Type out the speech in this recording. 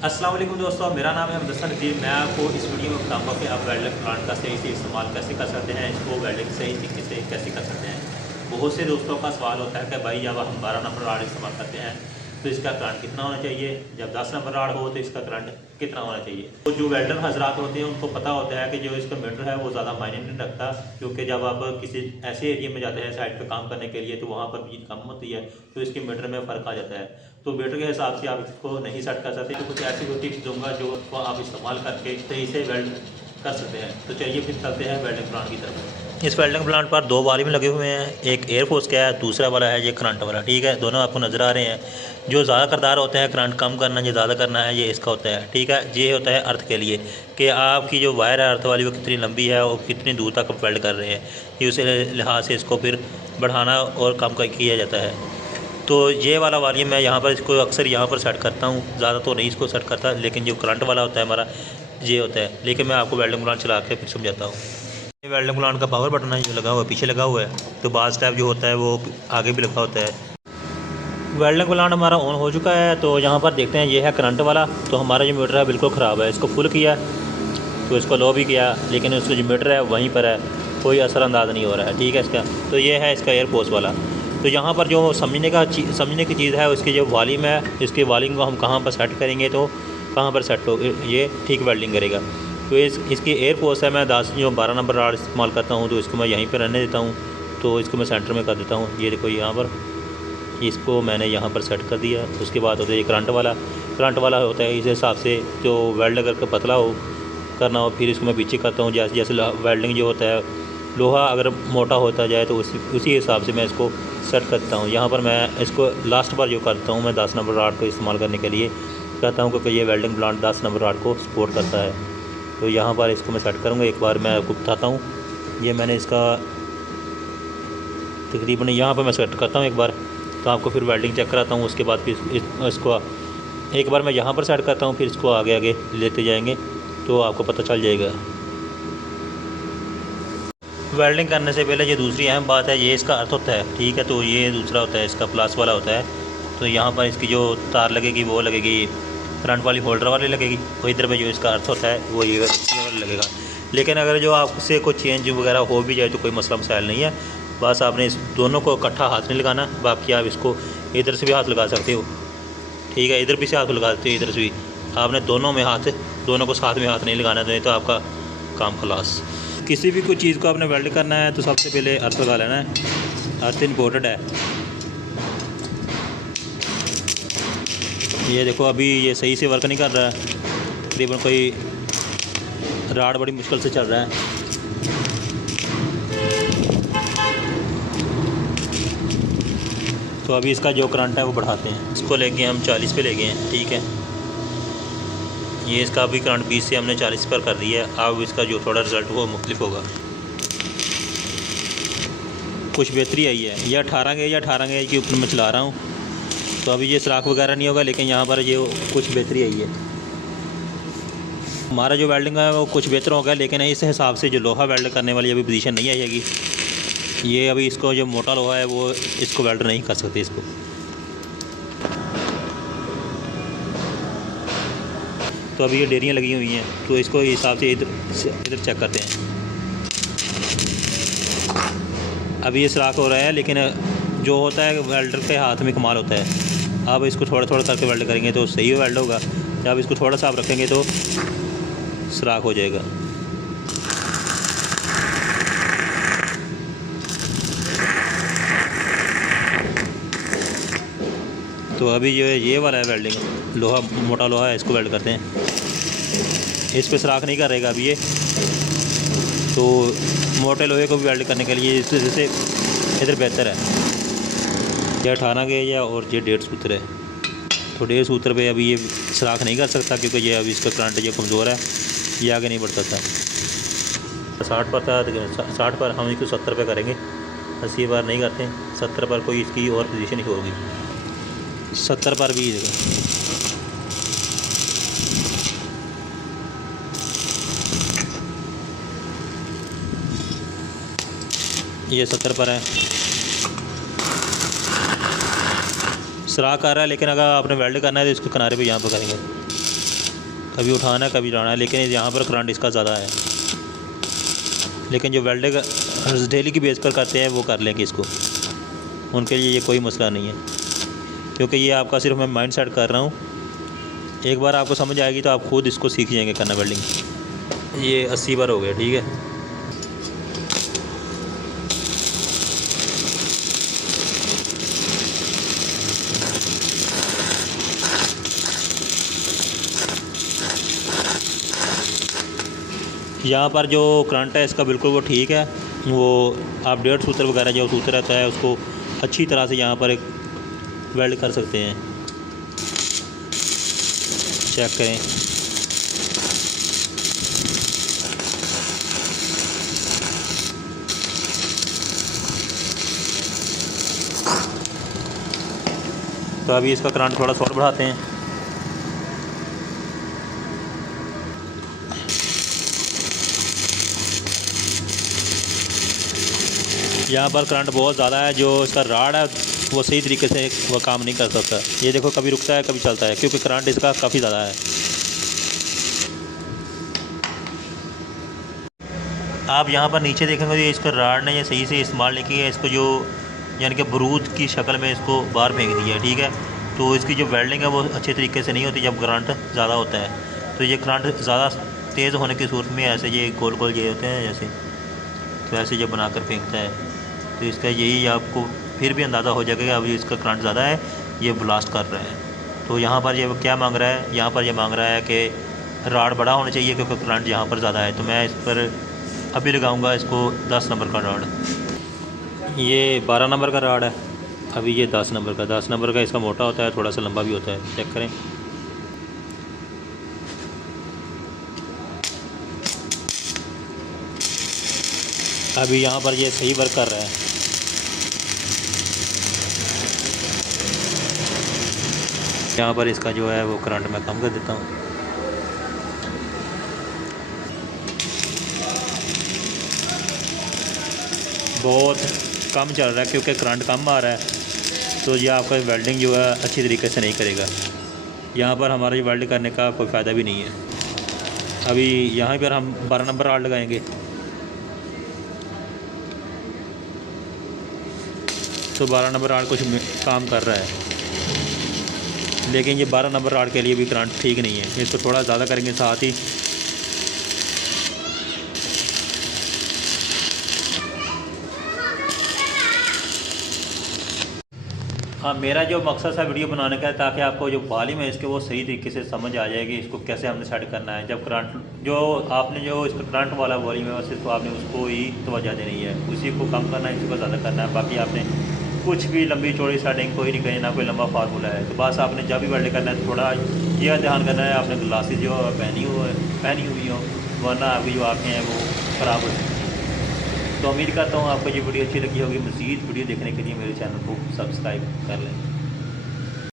अस्सलाम वालेकुम दोस्तों, मेरा नाम है मुदस्सिर नज़ीर। मैं आपको इस वीडियो में बताऊंगा कि आप वेल्डिंग प्लांट का सही से इस्तेमाल कैसे कर सकते हैं, इसको वेल्डिंग सही तरीके से कैसे कर सकते हैं। बहुत से दोस्तों का सवाल होता है कि भाई जब हम 12 नंबर राड इस्तेमाल करते हैं तो इसका करंट कितना होना चाहिए, जब 10 नंबर राड हो तो इसका करंट कितना होना चाहिए। तो जो वेल्डर हजरात होते हैं उनको पता होता है कि जो इसका मीटर है वो ज़्यादा मायने नहीं रखता, क्योंकि जब आप किसी ऐसे एरिया में जाते हैं साइड पर काम करने के लिए तो वहाँ पर बिजली कम होती है तो इसके मीटर में फ़र्क आ जाता है। तो मीटर के हिसाब से आप इसको नहीं सेट कर सकते। तो कुछ ऐसी टिप्स दूंगा जो उसको आप इस्तेमाल करके सही से वेल्ड कर सकते हैं। तो चलिए फिर चलते हैं वेल्डिंग प्लांट की तरफ। इस वेल्डिंग प्लांट पर दो वाल्व लगे हुए हैं, एक एयरफोर्स का है, दूसरा वाला है ये करंट वाला। ठीक है, दोनों आपको नज़र आ रहे हैं। जो ज़्यादा करदार होते हैं करंट कम करना, जो ज़्यादा करना है ये इसका होता है। ठीक है, ये होता है अर्थ के लिए कि आपकी जो वायर है अर्थ वाली वो कितनी लंबी है और कितनी दूर तक वेल्ड कर रहे हैं, ये उस लिहाज से इसको फिर बढ़ाना और कम किया जाता है। तो ये वाला वाल्व मैं यहाँ पर इसको अक्सर यहाँ पर सेट करता हूँ, ज़्यादा तो नहीं इसको सेट करता, लेकिन जो करंट वाला होता है हमारा ये होता है। लेकिन मैं आपको वेल्डिंग प्लांट चला के फिर समझाता हूँ। ये वेल्डिंग प्लांट का पावर बटन है जो लगा हुआ है, पीछे लगा हुआ है। तो बाज टैप जो होता है वो आगे भी लगा होता है। वेल्डिंग प्लांट हमारा ऑन हो चुका है। तो यहाँ पर देखते हैं ये है करंट वाला। तो हमारा जो मीटर है बिल्कुल ख़राब है, इसको फुल किया तो इसको लो भी किया, लेकिन उसका जो मीटर है वहीं पर है, कोई असरअंदाज नहीं हो रहा है। ठीक है इसका। तो ये है इसका एयरफोर्स वाला। तो यहाँ पर जो समझने की चीज़ है उसकी जो वॉल्यूम है, इसके वॉल्यूम को हम कहाँ पर सेट करेंगे तो कहाँ पर सेट हो ये ठीक वेल्डिंग करेगा। तो इसकी एयरफोर्स है, मैं 12 नंबर राड इस्तेमाल करता हूँ, तो इसको मैं यहीं पर रहने देता हूँ। तो इसको मैं सेंटर में कर देता हूँ। ये देखो यहाँ पर इसको मैंने यहाँ पर सेट कर दिया। उसके बाद होता है ये करंट वाला होता है। इस हिसाब से जो वेल्ड अगर पतला हो करना हो फिर इसको मैं पीछे करता हूँ। जैसे जैसे वेल्डिंग जो होता है लोहा अगर मोटा होता जाए तो उसी हिसाब से मैं इसको सेट करता हूँ। यहाँ पर मैं इसको लास्ट बार जो करता हूँ मैं 10 नंबर राड को इस्तेमाल करने के लिए कहता हूँ, क्योंकि ये वेल्डिंग प्लांट 10 नंबर राड को सपोर्ट करता है। तो यहाँ पर इसको मैं सेट करूँगा। एक बार मैं आपको बताता हूँ। ये मैंने इसका तकरीबन यहाँ पर मैं सेट करता हूँ एक बार, तो आपको फिर वेल्डिंग चेक कराता हूँ। उसके बाद फिर इसको एक बार मैं यहाँ पर सेट करता हूँ, फिर इसको आगे आगे लेते जाएंगे तो आपको पता चल जाएगा। वेल्डिंग करने से पहले ये दूसरी अहम बात है, ये इसका अर्थ होता है। ठीक है, तो ये दूसरा होता है इसका प्लस वाला होता है। तो यहाँ पर इसकी जो तार लगेगी वो लगेगी करंट वाली होल्डर वाली लगेगी, और इधर पे जो इसका अर्थ होता है वो ये वाला लगेगा। लेकिन अगर जो आपसे कोई चेंज वगैरह हो भी जाए तो कोई मसला मसाइल नहीं है। बस आपने इस दोनों को इकट्ठा हाथ नहीं लगाना, बाकी आप इसको इधर से भी हाथ लगा सकते हो। ठीक है, इधर भी से हाथ लगा सकते हो, इधर से भी। आपने दोनों को साथ में हाथ नहीं लगाना, नहीं तो आपका काम खलास। किसी भी कोई चीज़ को आपने वेल्ड करना है तो सबसे पहले अर्थ लगा लेना है। अर्थ इम्पोर्टेंट है। ये देखो अभी ये सही से वर्क नहीं कर रहा है, तकरीबन कोई राड बड़ी मुश्किल से चल रहा है। तो अभी इसका जो करंट है वो बढ़ाते हैं। इसको लेके हम 40 पे ले गए हैं। ठीक है, ये इसका अभी करंट 20 से हमने 40 पर कर दिया है। अब इसका जो थोड़ा रिज़ल्ट वो मुख्तलिफ होगा। कुछ बेहतरी आई है। ये 18 गेज के ऊपर मैं चला रहा हूँ, तो अभी ये सुराख वगैरह नहीं होगा, लेकिन यहाँ पर ये कुछ बेहतरी आई है। हमारा जो वेल्डिंग है वो कुछ बेहतर होगा, लेकिन इस हिसाब से जो लोहा वेल्ड करने वाली अभी पोजीशन नहीं आएगी। ये अभी इसको जो मोटा लोहा है वो इसको वेल्ड नहीं कर सकते इसको। तो अभी ये डेरियाँ लगी हुई हैं, तो इसको हिसाब से इधर चेक करते हैं। अभी ये सुराख हो रहा है, लेकिन जो होता है वेल्डर के हाथ में कमाल होता है। आप इसको थोड़ा थोड़ा करके वेल्ड करेंगे तो सही वेल्ड होगा। जब इसको थोड़ा सा आप रखेंगे तो सुराख हो जाएगा। तो अभी जो है ये वाला है वेल्डिंग लोहा, मोटा लोहा है, इसको वेल्ड करते हैं। इस पे सुराख नहीं करेगा अभी ये। तो मोटे लोहे को भी वेल्ड करने के लिए जैसे इधर बेहतर है। ये 18 गेज है और ये 1.5 सूत्र है। तो 1.5 सूत्र पे अभी ये सुराख नहीं कर सकता, क्योंकि ये अभी इसका करंट ये कमज़ोर है, ये आगे नहीं बढ़ सकता। 60 पर था, 60 पर हम इसको 70 पे करेंगे। 80 बार नहीं करते, 70 पर कोई इसकी और पोजीशन ही होगी। 70 पर भी ये 70 पर है। सुराख आ रहा है, लेकिन अगर आपने वेल्ड करना है तो इसको किनारे पे यहाँ पर करेंगे। कभी उठाना है कभी जाना है, लेकिन यहाँ पर करंट इसका ज़्यादा है। लेकिन जो वेल्डिंग डेली की बेस पर करते हैं वो कर लेंगे इसको, उनके लिए ये कोई मसला नहीं है, क्योंकि ये आपका सिर्फ मैं माइंड सेट कर रहा हूँ। एक बार आपको समझ आएगी तो आप खुद इसको सीख जाएंगे करना वेल्डिंग। ये 80 बार हो गया, ठीक है। यहाँ पर जो करंट है इसका बिल्कुल वो ठीक है। वो आप 1.5 सूत्र वगैरह जो सूत्र रहता है उसको अच्छी तरह से यहाँ पर एक वेल्ड कर सकते हैं। चेक करें, तो अभी इसका करंट थोड़ा सा और बढ़ाते हैं। यहाँ पर करंट बहुत ज़्यादा है, जो इसका राड है वो सही तरीके से वो काम नहीं कर सकता। ये देखो कभी रुकता है कभी चलता है, क्योंकि करंट इसका काफ़ी ज़्यादा है। आप यहाँ पर नीचे देखेंगे तो इसका राड ने ये सही से इस्तेमाल नहीं किया है, इसको जो यानी कि बरूद की शक्ल में इसको बाहर फेंक दिया है, ठीक है। तो इसकी जो वेल्डिंग है वो अच्छे तरीके से नहीं होती जब करंट ज़्यादा होता है। तो ये करंट ज़्यादा तेज़ होने की सूरत में ऐसे ये गोल गोल ये होते हैं जैसे, तो ऐसे जब बना कर फेंकता है तो इसका यही आपको फिर भी अंदाज़ा हो जाएगा कि अभी इसका करंट ज़्यादा है, ये ब्लास्ट कर रहा है। तो यहाँ पर ये क्या मांग रहा है, यहाँ पर ये मांग रहा है कि राड बड़ा होना चाहिए क्योंकि करंट यहाँ पर ज़्यादा है। तो मैं इस पर अभी लगाऊंगा इसको 10 नंबर का राड। ये 12 नंबर का राड है, अभी ये 10 नंबर का। 10 नंबर का इसका मोटा होता है, थोड़ा सा लंबा भी होता है। चेक करें, अभी यहाँ पर ये सही वर्क कर रहा है। यहाँ पर इसका जो है वो करंट मैं कम कर देता हूँ। बहुत कम चल रहा है क्योंकि करंट कम आ रहा है, तो ये आपका वेल्डिंग जो है अच्छी तरीके से नहीं करेगा। यहाँ पर हमारा ये वेल्ड करने का कोई फ़ायदा भी नहीं है। अभी यहाँ पर हम 12 नंबर राड लगाएंगे, तो 12 नंबर राड कुछ काम कर रहा है, लेकिन ये 12 नंबर राड के लिए भी करंट ठीक नहीं है। इसको थोड़ा ज़्यादा करेंगे साथ ही। हाँ, मेरा जो मकसद था वीडियो बनाने का है ताकि आपको जो वॉल्यूम है इसके वो सही तरीके से समझ आ जाएगी, इसको कैसे हमने सेट करना है। जब करंट जो आपने जो इसका करंट वाला वॉल्यूम है सिर्फ आपने उसको ही तवज्जो देनी है, उसी को कम करना है, इसको ज़्यादा करना है। बाकी आपने कुछ भी लंबी चौड़ी सेटिंग कोई नहीं करनी, ना कोई लंबा फार्मूला है। तो बस आपने जब भी वेल्ड करना है तो थोड़ा यह ध्यान करना है आपने ग्लासेस जो पहनी हुई हो, वरना आपकी जो आँखें हैं वो ख़राब हो जाएंगी। तो उम्मीद करता हूँ आपको ये वीडियो अच्छी लगी होगी। मज़ीद वीडियो देखने के लिए मेरे चैनल को सब्सक्राइब कर लें।